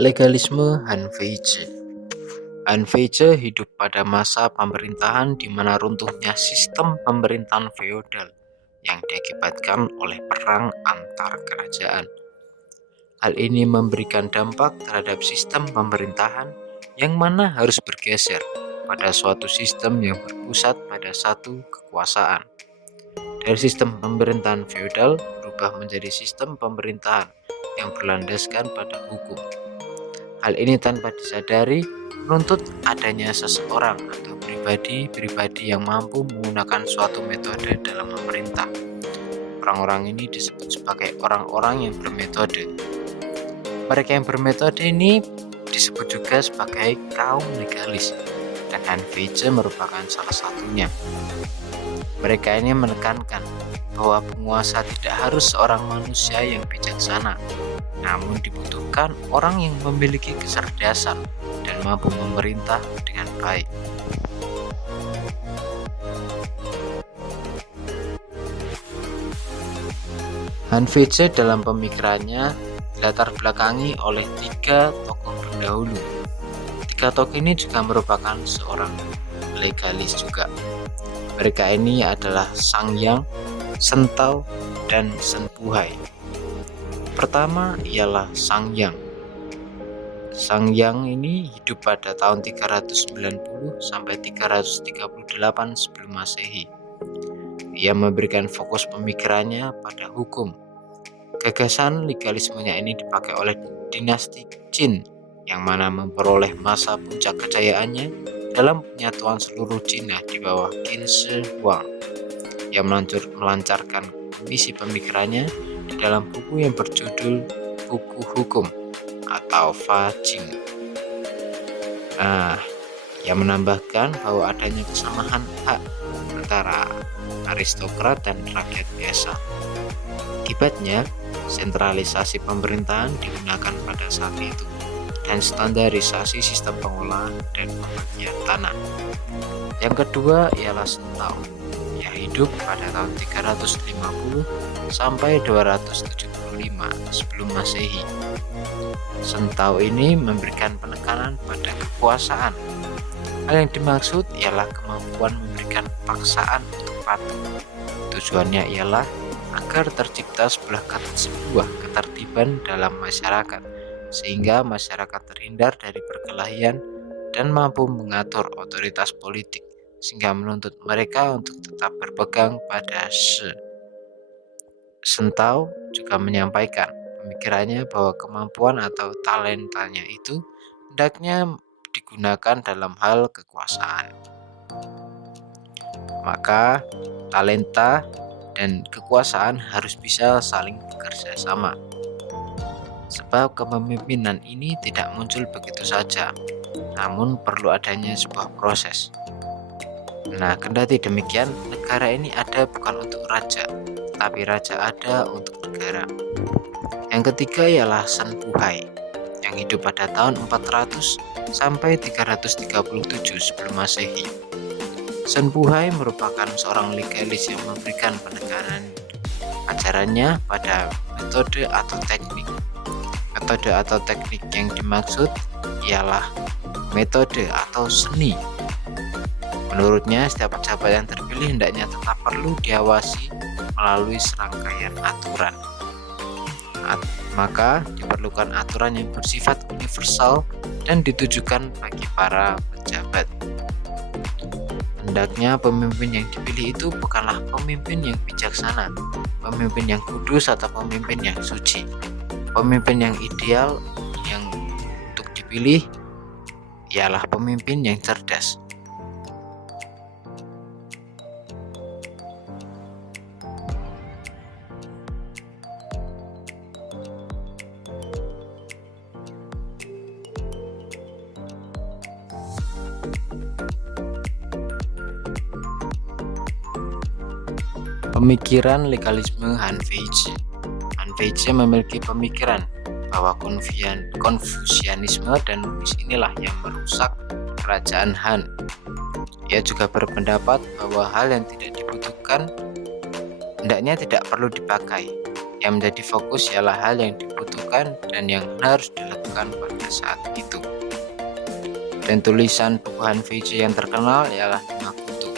Legalisme Hanfeige. Hanfeige hidup pada masa pemerintahan di mana runtuhnya sistem pemerintahan feodal yang diakibatkan oleh perang antar kerajaan. Hal ini memberikan dampak terhadap sistem pemerintahan yang mana harus bergeser pada suatu sistem yang berpusat pada satu kekuasaan. Dari sistem pemerintahan feodal berubah menjadi sistem pemerintahan yang berlandaskan pada hukum. Hal ini tanpa disadari menuntut adanya seseorang atau pribadi-pribadi yang mampu menggunakan suatu metode dalam memerintah. Orang-orang ini disebut sebagai orang-orang yang bermetode. Mereka yang bermetode ini disebut juga sebagai kaum legalis, dan Hanfeige merupakan salah satunya. Mereka ini menekankan bahwa penguasa tidak harus seorang manusia yang bijaksana, namun dibutuhkan orang yang memiliki kecerdasan dan mampu memerintah dengan baik. Hanfeige dalam pemikirannya dilatar belakangi oleh 3 tokoh pendahulu. 3 tokoh ini juga merupakan seorang legalis juga. Mereka ini adalah Sangyang, Sentao, dan Senpuhai. Pertama ialah Sangyang. Sangyang ini hidup pada tahun 390 sampai 338 sebelum Masehi. Ia memberikan fokus pemikirannya pada hukum. Gagasan legalismenya ini dipakai oleh dinasti Qin yang mana memperoleh masa puncak kejayaannya dalam penyatuan seluruh Cina di bawah Qin Shi Huang. Ia melancarkan misi pemikirannya di dalam buku yang berjudul Buku Hukum atau Fa Jing. Ia menambahkan bahwa adanya kesamaan hak antara aristokrat dan rakyat biasa. Akibatnya, sentralisasi pemerintahan digunakan pada saat itu dan standarisasi sistem pengolahan dan pembagian tanah. Yang kedua ialah Sentao. Ia hidup pada tahun 350 sampai 275 sebelum Masehi. Sentao ini memberikan penekanan pada kekuasaan. Hal yang dimaksud ialah kemampuan memberikan paksaan untuk patuh. Tujuannya ialah agar tercipta sebuah ketertiban dalam masyarakat, sehingga masyarakat terhindar dari perkelahian dan mampu mengatur otoritas politik, sehingga menuntut mereka untuk tetap berpegang pada Shi. Sentao juga menyampaikan pemikirannya bahwa kemampuan atau talentanya itu hendaknya digunakan dalam hal kekuasaan. Maka talenta dan kekuasaan harus bisa saling bekerja sama. Sebab kepemimpinan ini tidak muncul begitu saja, namun perlu adanya sebuah proses. Nah, kendati demikian, negara ini ada bukan untuk raja, tapi raja ada untuk negara. Yang ketiga ialah Senpuhai, yang hidup pada tahun 400 sampai 337 sebelum Masehi. Senpuhai merupakan seorang legalis yang memberikan penekanan ajarannya pada metode atau teknik. Metode atau teknik yang dimaksud ialah metode atau seni. Menurutnya, setiap pejabat yang terpilih hendaknya tetap perlu diawasi melalui serangkaian aturan. Maka diperlukan aturan yang bersifat universal dan ditujukan bagi para pejabat. Hendaknya pemimpin yang dipilih itu bukanlah pemimpin yang bijaksana, pemimpin yang kudus atau pemimpin yang suci. Pemimpin yang ideal yang untuk dipilih ialah pemimpin yang cerdas. Pemikiran legalisme Han Feizhi. Han Feizhi memiliki pemikiran bahwa Konfusianisme dan Buddhis inilah yang merusak kerajaan Han. Ia juga berpendapat bahwa hal yang tidak dibutuhkan hendaknya tidak perlu dipakai. Yang menjadi fokus ialah hal yang dibutuhkan dan yang harus dilakukan pada saat itu. Dan tulisan buku Han Feizhi yang terkenal ialah Lima Kutu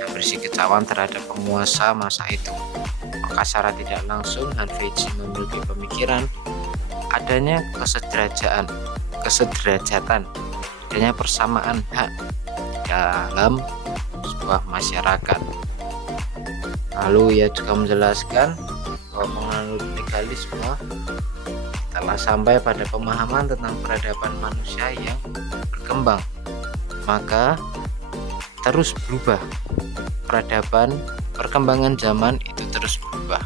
yang berisi kecaman terhadap penguasa masa itu. Maka secara tidak langsung Han Feizhi memiliki pemikiran adanya kesederajatan, adanya persamaan hak dalam sebuah masyarakat. Lalu ia juga menjelaskan bahwa menganut legalisme telah sampai pada pemahaman tentang peradaban manusia yang berkembang, maka terus berubah. Perkembangan zaman itu terus berubah,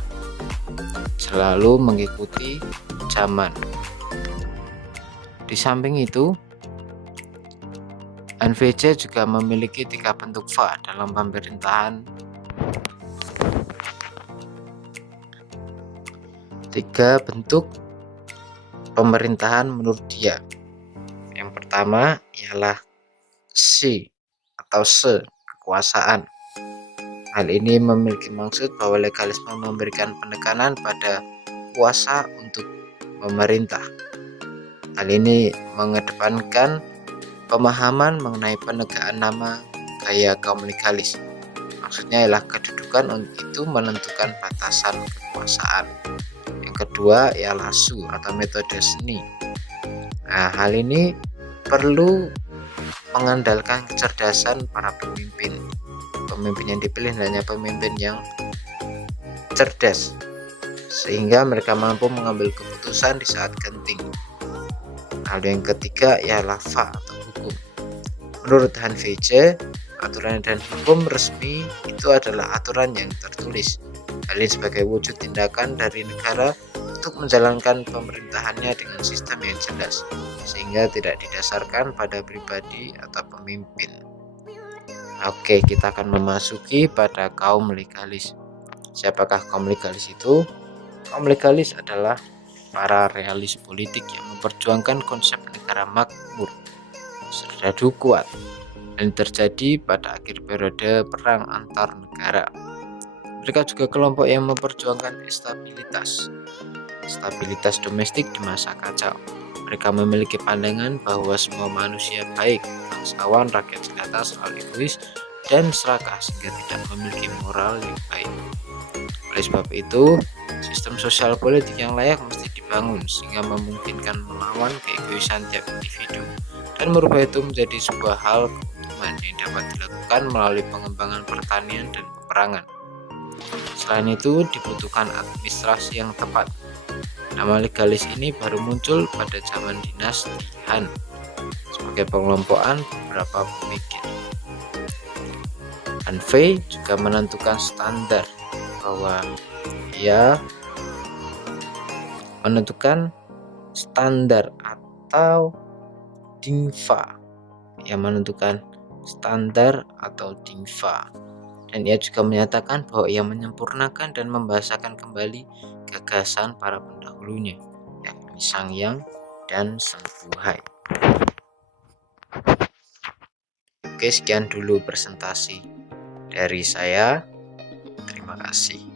selalu mengikuti zaman. Di samping itu, Han Feizhi juga memiliki 3 bentuk fa dalam pemerintahan. 3 bentuk pemerintahan menurut dia. Yang pertama ialah si atau kekuasaan. Hal ini memiliki maksud bahwa legalisme memberikan penekanan pada kuasa untuk memerintah. Hal ini mengedepankan pemahaman mengenai penegakan nama gaya kaum legalis. Maksudnya ialah kedudukan itu menentukan batasan kekuasaan. Yang kedua ialah su atau metode seni. Nah, hal ini perlu mengandalkan kecerdasan para pemimpin. Pemimpin yang dipilih hanya pemimpin yang cerdas, sehingga mereka mampu mengambil keputusan di saat genting. Hal yang ketiga ialah fa atau hukum. Menurut Han Feizhi, aturan dan hukum resmi itu adalah aturan yang tertulis. Hal ini sebagai wujud tindakan dari negara untuk menjalankan pemerintahannya dengan sistem yang jelas, sehingga tidak didasarkan pada pribadi atau pemimpin. Oke, kita akan memasuki pada kaum legalis. Siapakah kaum legalis itu? Kaum legalis adalah para realis politik yang memperjuangkan konsep negara makmur, serdadu kuat, dan terjadi pada akhir periode perang antar negara. Mereka juga kelompok yang memperjuangkan stabilitas domestik di masa kacau. Mereka memiliki pandangan bahwa semua manusia baik, bangsawan, rakyat jelata selalu egois dan serakah sehingga tidak memiliki moral yang baik. Oleh sebab itu, sistem sosial politik yang layak mesti dibangun sehingga memungkinkan melawan keegoisan tiap individu dan merubah itu menjadi sebuah hal keuntungan yang dapat dilakukan melalui pengembangan pertanian dan peperangan. Selain itu, dibutuhkan administrasi yang tepat. Nama legalis ini baru muncul pada zaman dinasti Han sebagai pengelompokan beberapa pemikir. Han Fei juga menentukan standar bahwa ia menentukan standar atau dingfa. Ia menentukan standar atau dingfa. Dan ia juga menyatakan bahwa ia menyempurnakan dan membahasakan kembali gagasan para pendahulunya, yakni Sang Yang dan Sang Buhai. Oke, sekian dulu presentasi dari saya. Terima kasih.